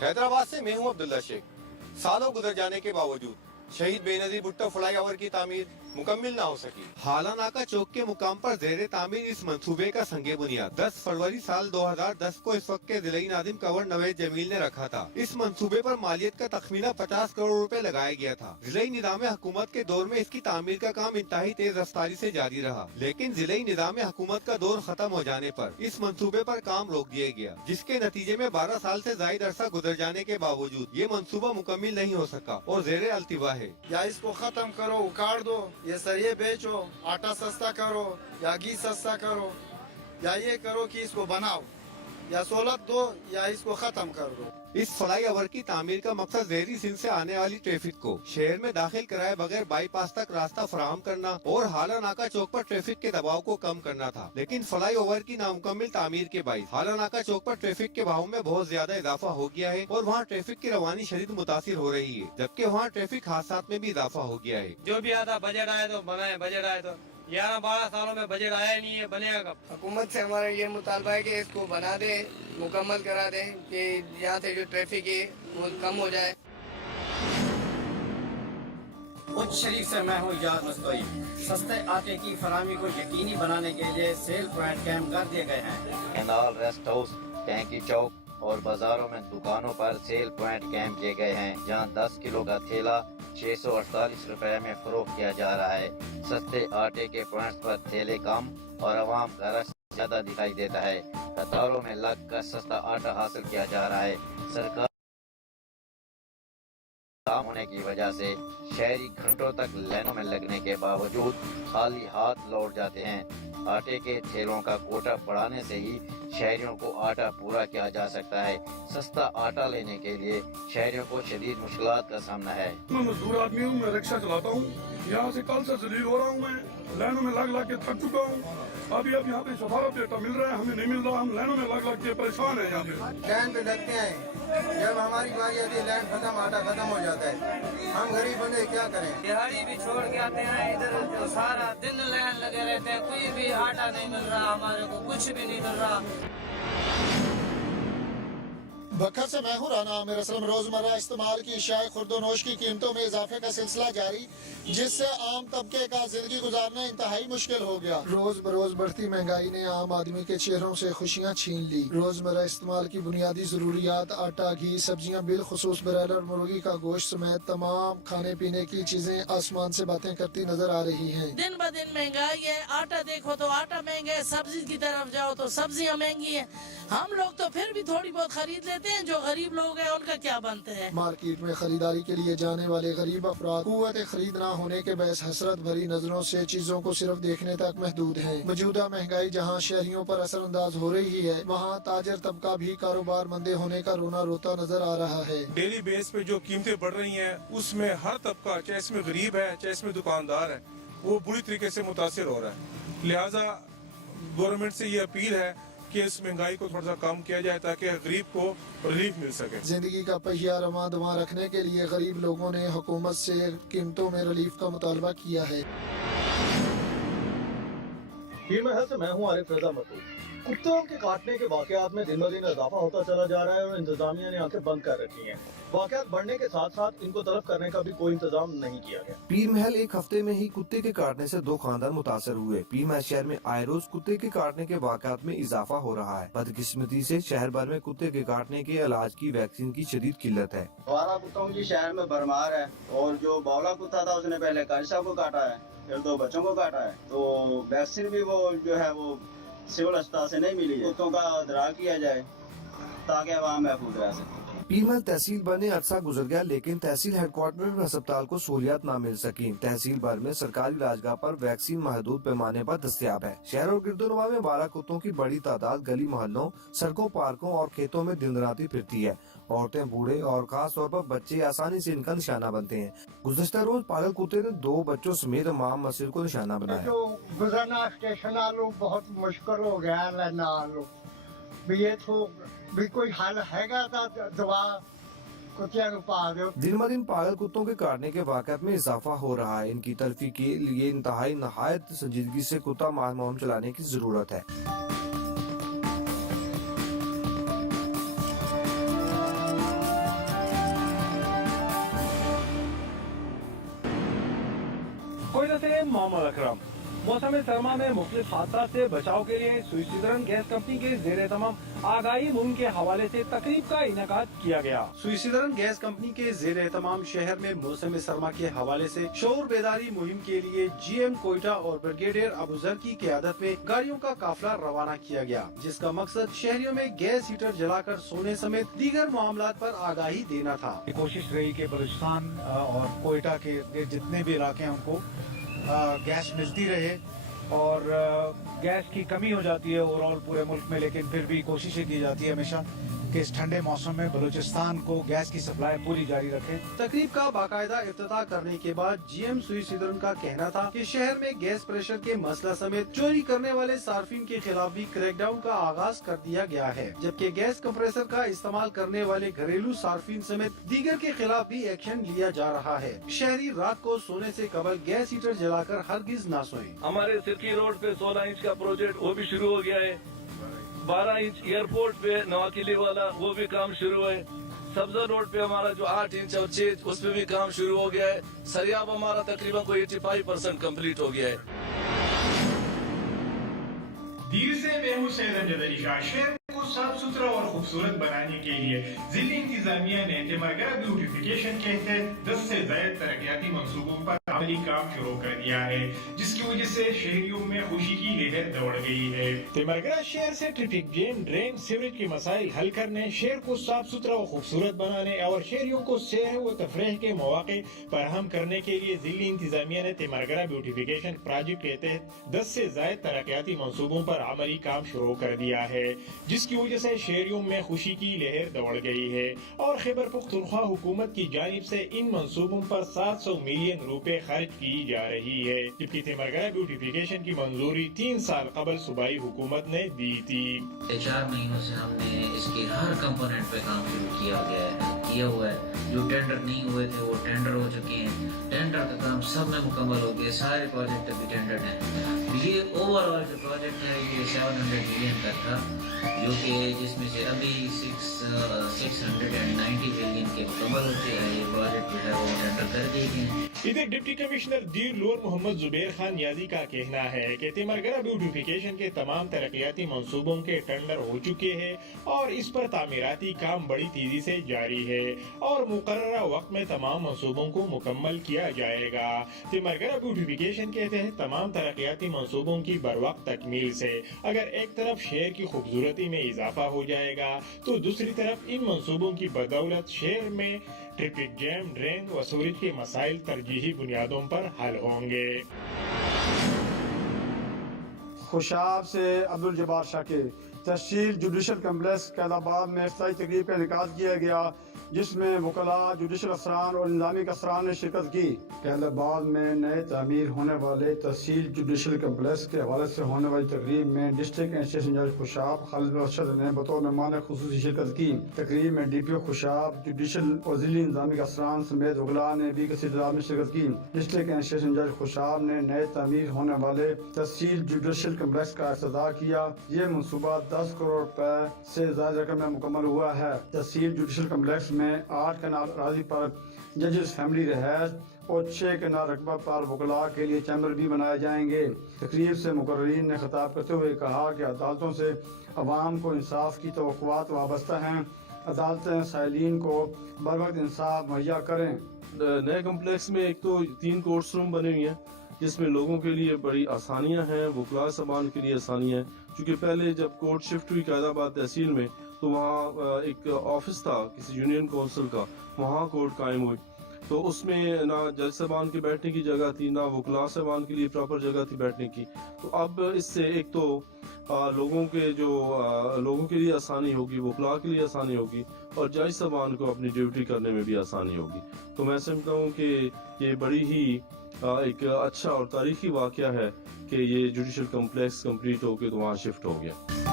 हैदराबाद से मैं हूं अब्दुल्ला शेख। सालों गुजर जाने के बावजूद शहीद बेनजीर भुट्टो फ्लाईओवर की तामीर मुकम्मल ना हो सकी। हाला नाका चौक के मुकाम पर जेरे तामीर इस मंसूबे का संगे बुनियाद 10 फरवरी साल 2010 को इस वक्त के जिला नादिम कंवर नवेद जमील ने रखा था। इस मंसूबे पर मालियत का तखमीना 50 करोड़ रुपए लगाया गया था। जिला निज़ाम हुकूमत के दौर में इसकी तामीर का काम इंतहाई तेज रफ्तारी से जारी रहा, लेकिन जिला निज़ाम हुकूमत का दौर खत्म हो जाने पर इस मंसूबे पर काम रोक दिया गया, जिसके नतीजे में 12 साल से जायद अरसा गुजर जाने के बावजूद ये मंसूबा मुकम्मल नहीं हो सका और जेरे अल्तिवा है। या इसको खत्म करो, उखाड़ दो, ये सरिये बेचो, आटा सस्ता करो या घी सस्ता करो, या ये करो कि इसको बनाओ, या सहूलत दो या इसको खत्म कर दो। इस फ्लाईओवर की तामीर का मकसद ज़ेहरी सिंध से आने वाली ट्रैफिक को शहर में दाखिल कराए बगैर बाईपास तक रास्ता फराहम करना और हाला नाका चौक पर ट्रैफिक के दबाव को कम करना था, लेकिन फ्लाईओवर की नामुकम्मल तामीर के बाईस हाला नाका चौक पर ट्रैफिक के बहाव में बहुत ज्यादा इजाफा हो गया है और वहाँ ट्रैफिक की रवानी शदीद मुतासिर हो रही है, जबकि वहाँ ट्रैफिक हादसा में भी इजाफा हो गया है। जो भी आता बजट आए तो बनाए, बजट आए तो 11-12 सालों में बजट आया ही नहीं है, बनेगा कब? हुकूमत से हमारा ये मुतालबा है कि इसको बना दे, मुकम्मल करा दें कि यहाँ से जो ट्रैफिक है वो कम हो जाए। उच्च शरीफ से मैं हूँ इजाज मुस्तोई। सस्ते आटे की फराहमी को यकीनी बनाने के लिए सेल पॉइंट कैंप कर दिए गए हैं। कैनाल रेस्ट हाउस, टैंकी चौक और बाजारों में दुकानों पर सेल पॉइंट कैंप किए गए हैं, जहां 10 किलो का थैला 648 रुपए में फरोख्त किया जा रहा है। सस्ते आटे के पॉइंट्स पर थैले कम और आवाम का रश ज्यादा दिखाई देता है। कतारों में लग कर सस्ता आटा हासिल किया जा रहा है। सरकार काम होने की वजह से शहरी घंटों तक लाइनों में लगने के बावजूद खाली हाथ लौट जाते हैं। आटे के थैलों का कोटा बढ़ाने से ही शहरियों को आटा पूरा किया जा सकता है। सस्ता आटा लेने के लिए शहरियों को शदीद मुश्किलात का सामना है। मैं मजदूर आदमी हूँ, मैं रिक्शा चलाता हूँ। यहाँ से कल से जलील हो रहा हूँ, मैं लाइनों में लग के थक चुका हूँ। अभी अब यहाँ पे सफारत डेटा मिल रहा है, हमें नहीं मिल रहा। हम लाइनों में लग के परेशान है। यहाँ पे लाइन पे लगते हैं, जब हमारी बारी आती है लाइन खत्म, आटा खत्म हो जाता है। हम गरीब बंदे क्या करें? दिहाड़ी भी छोड़ के आते हैं इधर, तो सारा दिन लाइन लगे रहते हैं, कोई भी आटा नहीं मिल रहा, हमारे को कुछ भी नहीं मिल रहा। बखर से मैं हूँ राना आमिर असलम। रोजमर्रा इस्तेमाल की अशियाए खुर्दोनोश की कीमतों में इजाफे का सिलसिला जारी, जिससे आम तबके का जिंदगी गुजारना इंतहाई मुश्किल हो गया। रोज बरोज बढ़ती महंगाई ने आम आदमी के चेहरों से खुशियाँ छीन ली। रोजमर्रा इस्तेमाल की बुनियादी जरूरियात, आटा, घी, सब्जियाँ, बिलखुसूस ब्रायलर मुर्गी का गोश्त समेत तमाम खाने पीने की चीजें आसमान से बातें करती नजर आ रही हैं। दिन ब दिन महंगाई है, आटा देखो तो आटा महंगा है, सब्जी की तरफ जाओ तो सब्जियाँ महंगी है। हम लोग तो फिर भी थोड़ी बहुत खरीद लेते हैं, जो गरीब लोग हैं उनका क्या बनते हैं। मार्केट में खरीदारी के लिए जाने वाले गरीब अफराद कुव्वत खरीद न होने के बहस हसरत भरी नजरों से चीजों को सिर्फ देखने तक महदूद है। मौजूदा महंगाई जहाँ शहरियों पर असरअंदाज हो रही है, वहाँ ताजर तबका भी कारोबार मंदे होने का रोना रोता नजर आ रहा है। डेली बेस पे जो कीमतें बढ़ रही हैं, उसमें हर तबका, चाहे इसमें गरीब है चाहे इसमें दुकानदार है, वो बुरी तरीके से मुतासिर हो रहा है। लिहाजा गवर्नमेंट से ये अपील है कि इस महंगाई को थोड़ा सा कम किया जाए ताकि गरीब को रिलीफ मिल सके। जिंदगी का पहिया रवां दवां रखने के लिए गरीब लोगों ने हुकूमत से कीमतों में रिलीफ का मुतालबा किया है। महल से मैं हूँ आरिफ रजा मसूद। कुत्तों के काटने के वाकयात में दिन ब दिन इजाफा होता चला जा रहा है और इंतजामिया ने आंखें बंद कर रखी हैं। वाकयात बढ़ने के साथ साथ इनको तलब करने का भी कोई इंतजाम नहीं किया गया। पीर महल एक हफ्ते में ही कुत्ते के काटने से 2 खानदान मुतासर हुए। पीर महल शहर में आए रोज कुत्ते के काटने के वाकयात में इजाफा हो रहा है। बदकिस्मती से शहर भर में कुत्ते के काटने के इलाज की वैक्सीन की शदीद किल्लत है। 12 कुत्तों की शहर में भरमार है और जो बौला कुत्ता था उसने पहले कारी साहब को काटा है, फिर 2 बच्चों को काटा है। तो वैक्सीन भी वो जो है वो सिविल अस्पताल से नहीं मिली है। कुत्तों का दरा किया जाए ताकि आवाम महफूज रह सके। पीर महल तहसील भर में अरसा गुजर गया, लेकिन तहसील हेडक्वार्टर में अस्पताल को सहूलियात न मिल सकी। तहसील भर में सरकारी इलाजगाह पर वैक्सीन महदूद पैमाने पर दस्तयाब है। शहर और गिरदोनवा में 12 कुत्तों की बड़ी तादाद गली मोहल्लों, सड़कों, पार्कों और खेतों में दिन रात फिरती है। औरतें, बूढ़े और खास तौर पर बच्चे आसानी से इनका निशाना बनते हैं। गुज़श्ता रोज पागल कुत्ते ने 2 बच्चों समेत इमाम मस्जिद को निशाना बनाया। जो गुजरना स्टेशन आलू बहुत मुश्किल हो गया लेना आलू भी, ये तो भी कोई हल हैगा दवा कुत्तियां को पा दो। दिन ब दिन पागल कुत्तों के काटने के वाक़यात में इजाफा हो रहा है। इनकी तलफी के लिए इंतहाई नहायत संजीदगी से कुत्ता मार मुहिम चलाने की जरूरत है। लाहौर से मोहम्मद अकरम। मौसम सरमा में मुख्तलिफ हादसा से बचाव के लिए स्विट्जरलैंड गैस कंपनी के जेर तमाम आगाही मुहिम के हवाले से तकरीब का इनेकाद किया गया। स्विट्जरलैंड गैस कंपनी के जेर तमाम शहर में मौसम सरमा के हवाले से शोर बेदारी मुहिम के लिए GM कोयटा और ब्रिगेडियर अबूजर की क़यादत में गाड़ियों का काफिला रवाना किया गया, जिसका मकसद शहरियों में गैस हीटर जलाकर सोने समेत दीगर मामलात पर आगाही देना था। कोशिश रही कि बलूचिस्तान और कोयटा के जितने भी इलाके हैं उनको गैस मिलती रहे, और गैस की कमी हो जाती है ओवरऑल पूरे मुल्क में, लेकिन फिर भी कोशिशें की जाती है हमेशा कि इस ठंडे मौसम में बलूचिस्तान को गैस की सप्लाई पूरी जारी रखें। तकरीब का बाकायदा इफ्तिताह करने के बाद GM स्विट्जरलैंड का कहना था कि शहर में गैस प्रेशर के मसला समेत चोरी करने वाले सार्फिन के खिलाफ भी क्रैकडाउन का आगाज कर दिया गया है, जबकि गैस कंप्रेसर का इस्तेमाल करने वाले घरेलू सार्फिन समेत दीगर के खिलाफ भी एक्शन लिया जा रहा है। शहरी रात को सोने से कबल गैस हीटर जलाकर हरगिज ना सोएं। हमारे सिरकी रोड पे 16 इंच का प्रोजेक्ट वो भी शुरू हो गया है। 12 इंच एयरपोर्ट पे नवाकिली वाला वो भी काम शुरू है। सब्जा रोड पे हमारा जो 8 इंच और 6 इंच उस पे भी काम शुरू हो गया है। सरियाब हमारा तकरीबन कोई 85% कंप्लीट हो गया है। दीर से मैं हूँ सैयद अमजद अली शाह। शहर को साफ सुथरा और खूबसूरत बनाने के लिए जिले इंतजामिया ने तिमरगरा ब्यूटिफिकेशन के तहत 10 से ज्यादा तरक्याती मंसूबों पर अमली काम शुरू कर दिया है, जिसकी वजह से शहरियों में खुशी की लहर दौड़ गई है। तिमरगरा शहर से ट्रैफिक जैम, ड्रेन, सीवरेज के मसाइल हल करने, शहर को साफ सुथरा और खूबसूरत बनाने और शहरियों को सैर व तफरीह के मौके फराहम करने के लिए जिले इंतजामिया ने तिमरगरा ब्यूटिफिकेशन प्रोजेक्ट के तहत 10 से ज्यादा तरक्याती मंसूबों पर अमली काम शुरू कर दिया है, जिसकी वजह से शहरियों में खुशी की लहर दौड़ गई है। और खैबर पख्तूनख्वा हुकूमत की जानिब से इन मंसूबों पर 700 मिलियन रुपए खर्च की जा रही है, जबकि तिमरगरा ब्यूटिफिकेशन की मंजूरी 3 साल कबल सूबाई हुकूमत ने दी थी। 4 महीनों से हमने इसके हर कंपोनेंट पे काम शुरू किया हुआ है। जो टेंडर नहीं हुए थे वो टेंडर हो चुके हैं। टेंडर का काम सब में मुकम्मल हो गया, सारे प्रोजेक्ट अभी टेंडर हैं। ये ओवरऑल जो प्रोजेक्ट है ये 700 मिलियन का था, जो कि जिसमें से अभी 690 मिलियन के मुकम्मल होते हैं। ये प्रोजेक्ट जो है वो टेंडर कर दिए गए। इधर डिप्टी कमिश्नर दीर लोअर मोहम्मद जुबैर खान नियाजी का कहना है कि तिमरगरा ब्यूटिफिकेशन के तमाम तरक्याती मंसूबों के टेंडर हो चुके हैं और इस पर तामीराती काम बड़ी तेजी से जारी है और मुकर्ररा वक्त में तमाम मंसूबों को मुकम्मल किया जाएगा। तिमरगरा ब्यूटिफिकेशन के तहत तमाम तरक्याती मंसूबों की बरवक्त तकमील से अगर एक तरफ शहर की खूबसूरती में इजाफा हो जाएगा, तो दूसरी तरफ इन मंसूबों की बदौलत शहर में ट्रैफिक जैम, ड्रेन व सीवरेज के मसाइल तरजीही बुनियादों पर हल होंगे। खुशाब से अब्दुल जब्बार शाकिर। तहसील जुडिशल कम्प्लेक्स कैदाबाद में इफ्तारी तकरीब का इनेकाद किया गया, जिसमें वकला, जुडिशल अफसरान और इंतजामी अफसरान ने शिरकत की। कैदाबाद में नए तामीर होने वाले तहसील जुडिशल कम्प्लेक्स के हवाले से होने वाली तकरीब में डिस्ट्रिक्ट एंड स्टेशन जज खुशाब खालिद अरशद ने बतौर मेहमान खुसूसी शिरकत की। तकरीब में DPO खुशाब, जुडिशल और जिली इंतजामी अफसरान समेत वकला ने भी किसी तादाद में शिरकत की। डिस्ट्रिक्ट एंड स्टेशन जज खुशाब ने नए तामीर होने वाले तहसील जुडिशल कम्प्लेक्स का इफ्तिताह किया। ये मनसूबा 10 करोड़ रुपए से ज्यादा रकम में मुकम्मल हुआ है। तहसील जुडिशल कम्प्लेक्स में 8 कनाल अराजी पर जजेस फैमिली रहायश और 6 कनाल रकबा पर वकला के लिए चैम्बर भी बनाए जाएंगे। तकरीब से मुकर्रीन ने खिताब करते हुए कहा कि अदालतों से अवाम को इंसाफ की तवक्कुआत वाबस्ता हैं। अदालतें साइलिन को बर वक्त इंसाफ मुहैया करें। नए कम्प्लेक्स में एक तो 3 कोर्ट्स रूम बने हुए हैं, जिसमें लोगों के लिए बड़ी आसानियां हैं, वकला सामान के लिए आसानियां हैं। क्योंकि पहले जब कोर्ट शिफ्ट हुई कैदाबाद तहसील में, तो वहाँ एक ऑफिस था किसी यूनियन काउंसिल का, वहाँ कोर्ट कायम हुई, तो उसमें ना जज साहबान के बैठने की जगह थी, ना वकला साहबान के लिए प्रॉपर जगह थी बैठने की। तो अब इससे एक तो लोगों के लिए आसानी होगी, वकला के लिए आसानी होगी और जज साहबान को अपनी ड्यूटी करने में भी आसानी होगी। तो मैं समझता हूँ कि ये बड़ी ही एक अच्छा और तारीखी वाक़या है कि ये जुडिशल कम्प्लेक्स कंप्लीट होकर तो वहाँ शिफ्ट हो गया।